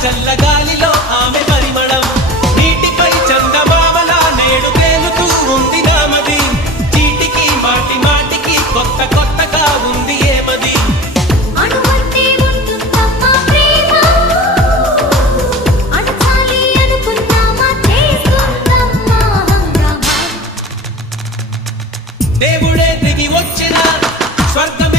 చల్లగాలిలో ఆమె పరిమళం నీటిపై చందమామలా నేడు తేలుతూ ఉంది నామది చీటికి మాటి మాటికి కొత్త కొత్తగా ఉంది ఏమది దేవుడే దిగి వచ్చిన స్వర్గం